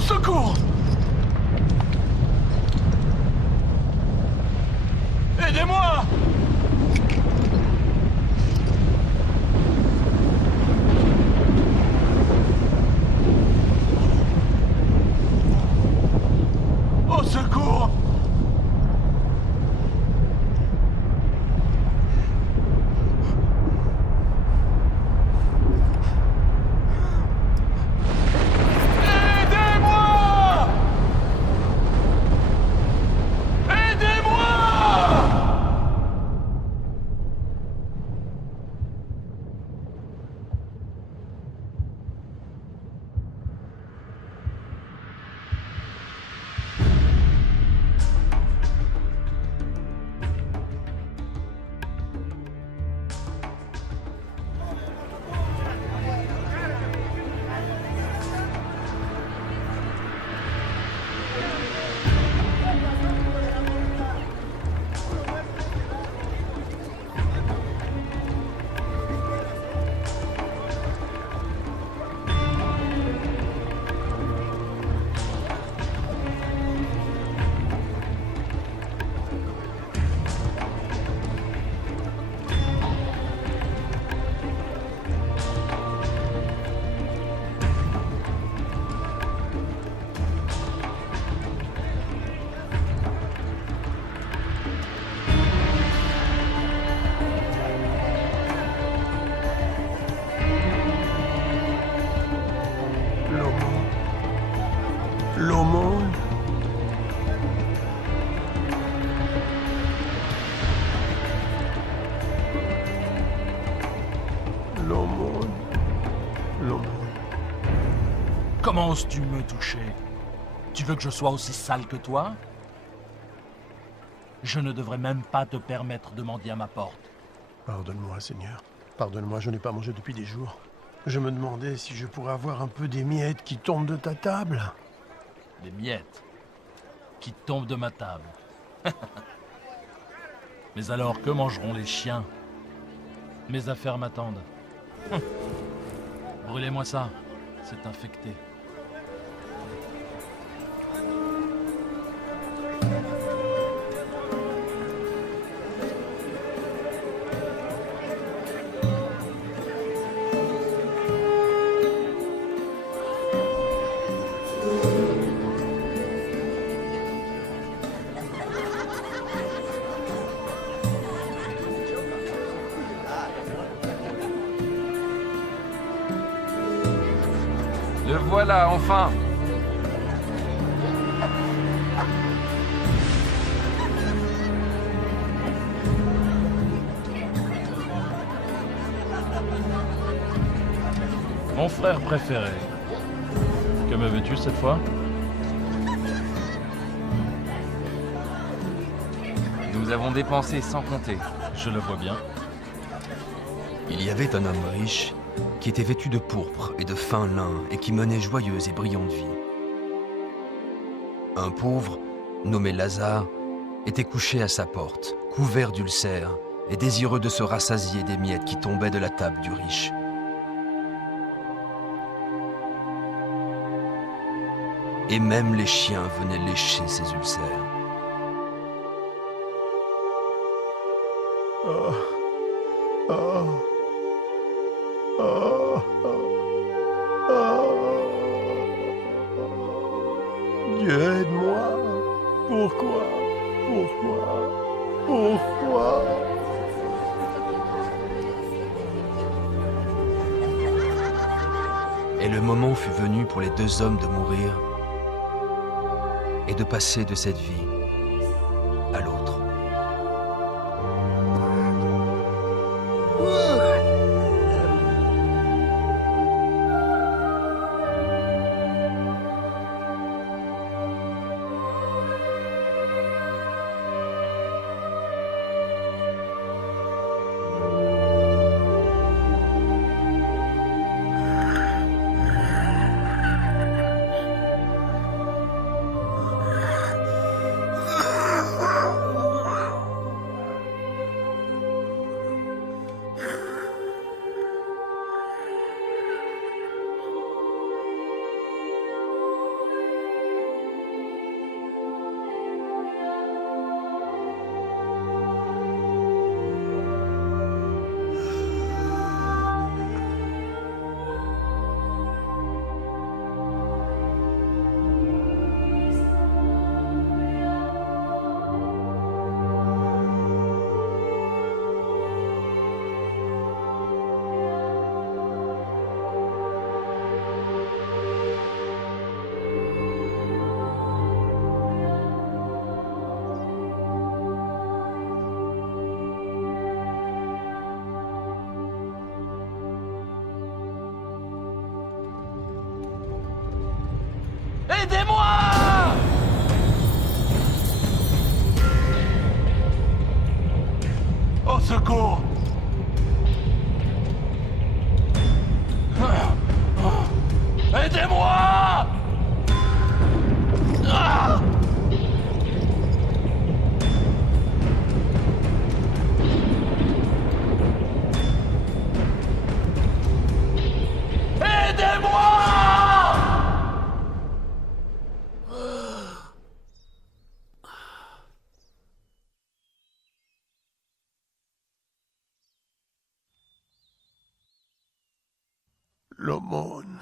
Au secours! Aidez-moi! Au secours! Aidez-moi! Aidez-moi! L'aumône. L'aumône. L'aumône. Comment oses-tu me toucher? Tu veux que je sois aussi sale que toi? Je ne devrais même pas te permettre de mendier à ma porte. Pardonne-moi, Seigneur. Pardonne-moi, je n'ai pas mangé depuis des jours. Je me demandais si je pourrais avoir un peu des miettes qui tombent de ta table. Des miettes qui tombent de ma table. Mais alors, que mangeront les chiens? Mes affaires m'attendent. Brûlez-moi ça, c'est infecté. Le voilà, enfin! Mon frère préféré. Que me veux-tu cette fois? Nous avons dépensé sans compter. Je le vois bien. Il y avait un homme riche qui était vêtu de pourpre et de fin lin et qui menait joyeuse et brillante vie. Un pauvre, nommé Lazare, était couché à sa porte, couvert d'ulcères et désireux de se rassasier des miettes qui tombaient de la table du riche. Et même les chiens venaient lécher ses ulcères. Oh. Oh. Oh. Oh. Dieu, aide-moi. Pourquoi? Pourquoi? Pourquoi? Et le moment fut venu pour les deux hommes de mourir et de passer de cette vie à l'autre. Aidez-moi! Au secours! Aidez-moi! Ah! L'aumône.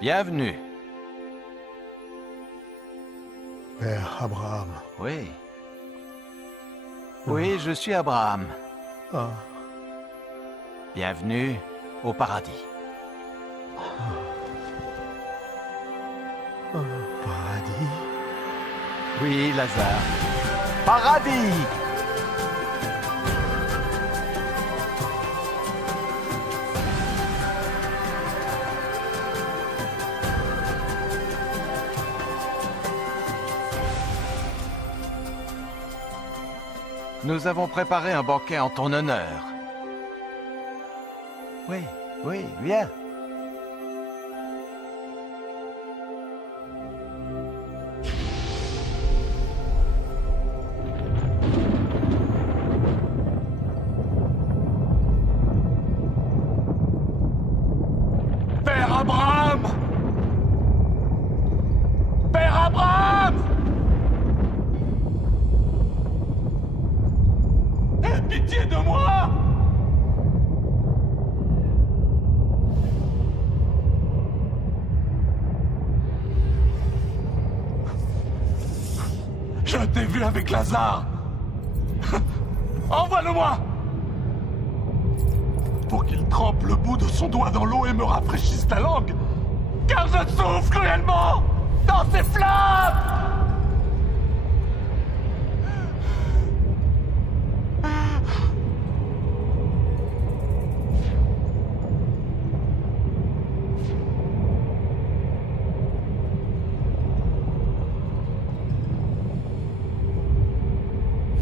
Bienvenue. Père Abraham. Oui. Oui, je suis Abraham. Ah, Bienvenue au paradis. paradis. Oui, Lazare. Paradis! Nous avons préparé un banquet en ton honneur. Oui, oui, viens. Père Abraham! Père Abraham! Aie pitié de moi! Je t'ai vu avec Lazare! Envoie-le-moi! Pour qu'il trempe le bout de son doigt dans l'eau et me rafraîchisse la langue! Car je souffre cruellement dans ces flammes!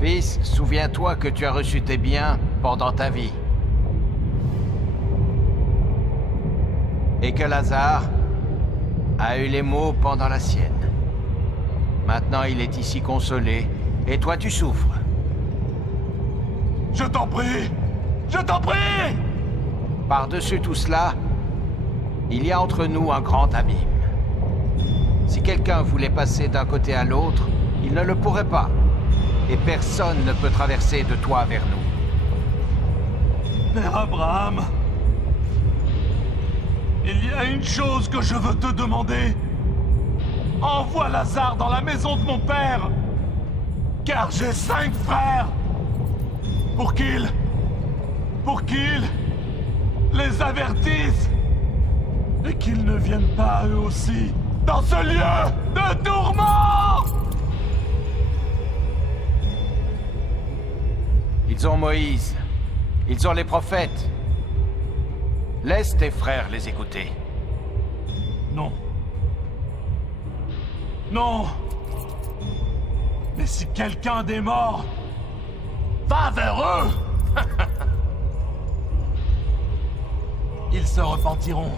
Fils, souviens-toi que tu as reçu tes biens pendant ta vie. Et que Lazare a eu les maux pendant la sienne. Maintenant, il est ici consolé, et toi tu souffres. Je t'en prie! Je t'en prie! Par-dessus tout cela, il y a entre nous un grand abîme. Si quelqu'un voulait passer d'un côté à l'autre, il ne le pourrait pas. Et personne ne peut traverser de toi vers nous. Père Abraham, il y a une chose que je veux te demander. Envoie Lazare dans la maison de mon père, car j'ai 5 frères, pour qu'ils les avertissent, et qu'ils ne viennent pas eux aussi dans ce lieu de tourment. Ils ont Moïse. Ils ont les prophètes. Laisse tes frères les écouter. Non. Non. Mais si quelqu'un des morts va vers eux, ils se repentiront.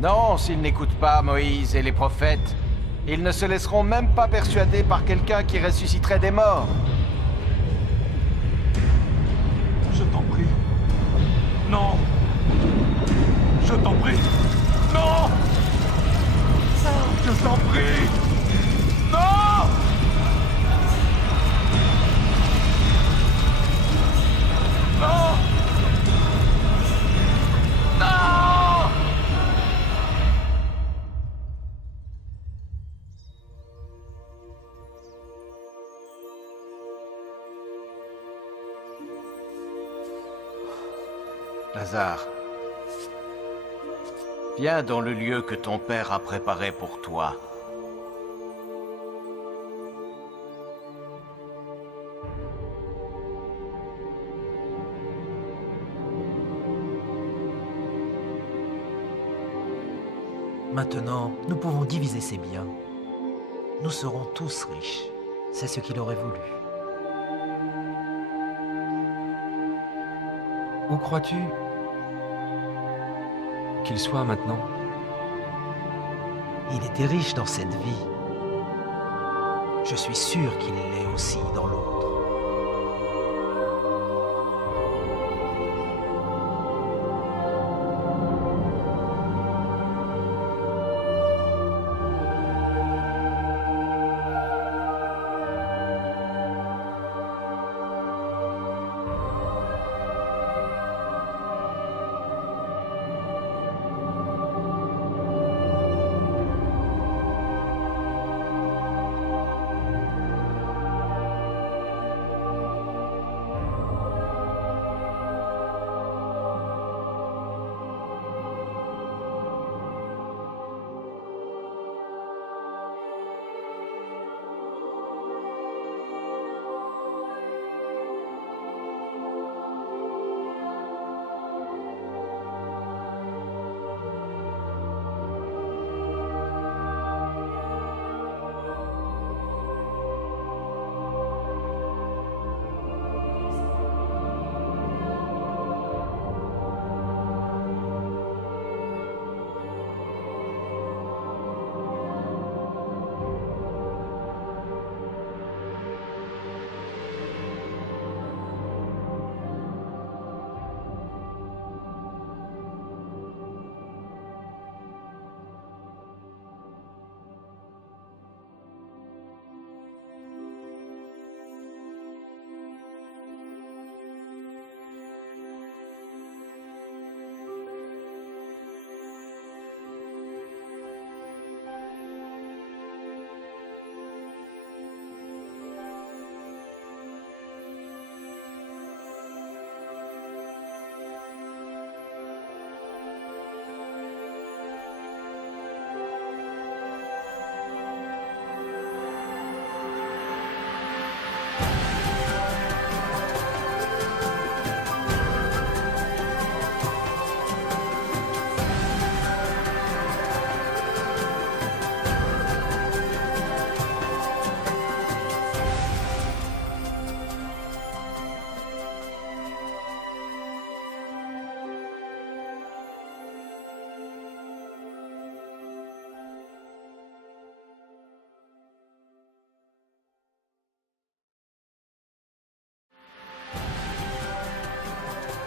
Non, s'ils n'écoutent pas Moïse et les prophètes, ils ne se laisseront même pas persuader par quelqu'un qui ressusciterait des morts. Je t'en prie. Non. Je t'en prie. Non. Je t'en prie. Non. Non. Non. Lazare, viens dans le lieu que ton père a préparé pour toi. Maintenant, nous pouvons diviser ses biens. Nous serons tous riches. C'est ce qu'il aurait voulu. Où crois-tu qu'il soit maintenant? Il était riche dans cette vie. Je suis sûr qu'il l'est aussi dans l'autre.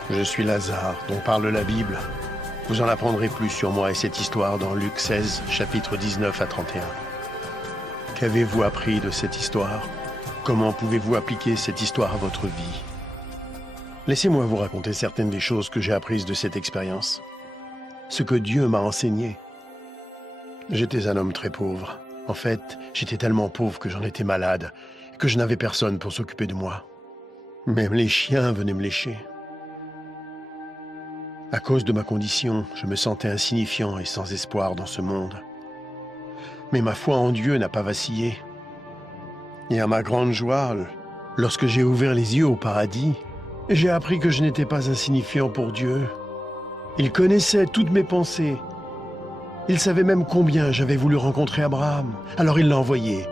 Je suis Lazare, dont parle la Bible. Vous en apprendrez plus sur moi et cette histoire dans Luc 16, chapitres 19 à 31. Qu'avez-vous appris de cette histoire? Comment pouvez-vous appliquer cette histoire à votre vie? Laissez-moi vous raconter certaines des choses que j'ai apprises de cette expérience. Ce que Dieu m'a enseigné. J'étais un homme très pauvre. En fait, j'étais tellement pauvre que j'en étais malade, que je n'avais personne pour s'occuper de moi. Même les chiens venaient me lécher. À cause de ma condition, je me sentais insignifiant et sans espoir dans ce monde. Mais ma foi en Dieu n'a pas vacillé. Et à ma grande joie, lorsque j'ai ouvert les yeux au paradis, j'ai appris que je n'étais pas insignifiant pour Dieu. Il connaissait toutes mes pensées. Il savait même combien j'avais voulu rencontrer Abraham. Alors il l'a envoyé,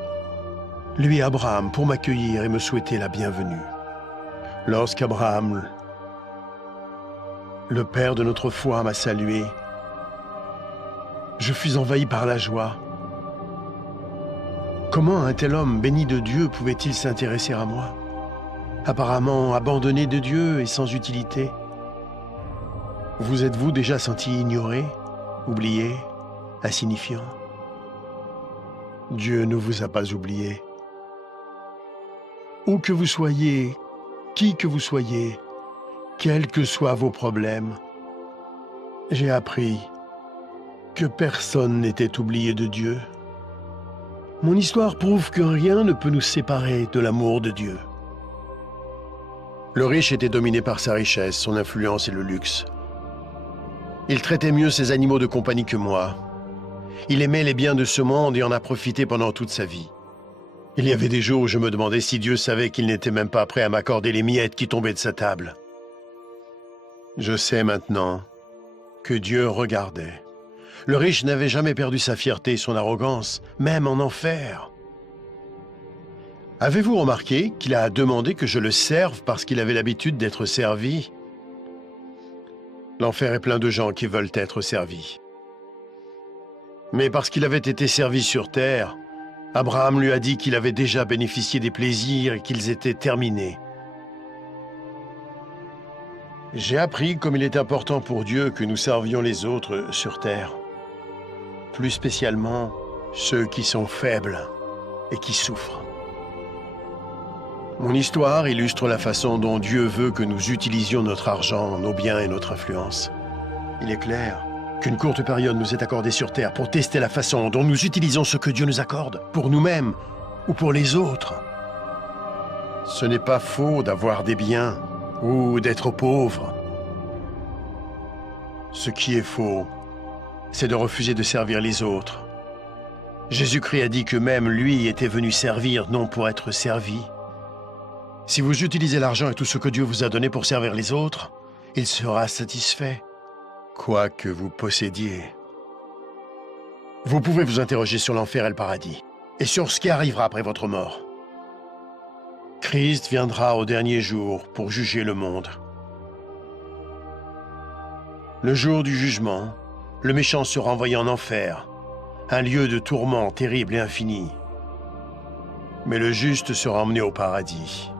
lui Abraham, pour m'accueillir et me souhaiter la bienvenue. Lorsqu'Abraham, le père de notre foi, m'a salué, je fus envahi par la joie. Comment un tel homme béni de Dieu pouvait-il s'intéresser à moi? Apparemment abandonné de Dieu et sans utilité. Vous êtes-vous déjà senti ignoré, oublié, insignifiant? Dieu ne vous a pas oublié. Où que vous soyez, qui que vous soyez, quels que soient vos problèmes, j'ai appris que personne n'était oublié de Dieu. Mon histoire prouve que rien ne peut nous séparer de l'amour de Dieu. Le riche était dominé par sa richesse, son influence et le luxe. Il traitait mieux ses animaux de compagnie que moi. Il aimait les biens de ce monde et en a profité pendant toute sa vie. Il y avait des jours où je me demandais si Dieu savait qu'il n'était même pas prêt à m'accorder les miettes qui tombaient de sa table. Je sais maintenant que Dieu regardait. Le riche n'avait jamais perdu sa fierté et son arrogance, même en enfer. Avez-vous remarqué qu'il a demandé que je le serve parce qu'il avait l'habitude d'être servi? L'enfer est plein de gens qui veulent être servis. Mais parce qu'il avait été servi sur terre, Abraham lui a dit qu'il avait déjà bénéficié des plaisirs et qu'ils étaient terminés. J'ai appris comme il est important pour Dieu que nous servions les autres sur terre. Plus spécialement, ceux qui sont faibles et qui souffrent. Mon histoire illustre la façon dont Dieu veut que nous utilisions notre argent, nos biens et notre influence. Il est clair qu'une courte période nous est accordée sur terre pour tester la façon dont nous utilisons ce que Dieu nous accorde, pour nous-mêmes ou pour les autres. Ce n'est pas faux d'avoir des biens ou d'être pauvre. Ce qui est faux, c'est de refuser de servir les autres. Jésus-Christ a dit que même lui était venu servir, non pour être servi. Si vous utilisez l'argent et tout ce que Dieu vous a donné pour servir les autres, il sera satisfait, quoi que vous possédiez. Vous pouvez vous interroger sur l'enfer et le paradis, et sur ce qui arrivera après votre mort. Christ viendra au dernier jour pour juger le monde. Le jour du jugement, le méchant sera envoyé en enfer, un lieu de tourment terrible et infini. Mais le juste sera emmené au paradis,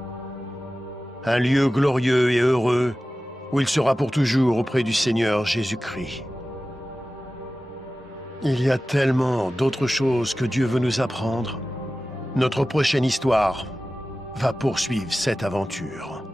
un lieu glorieux et heureux où il sera pour toujours auprès du Seigneur Jésus-Christ. Il y a tellement d'autres choses que Dieu veut nous apprendre. Notre prochaine histoire va poursuivre cette aventure.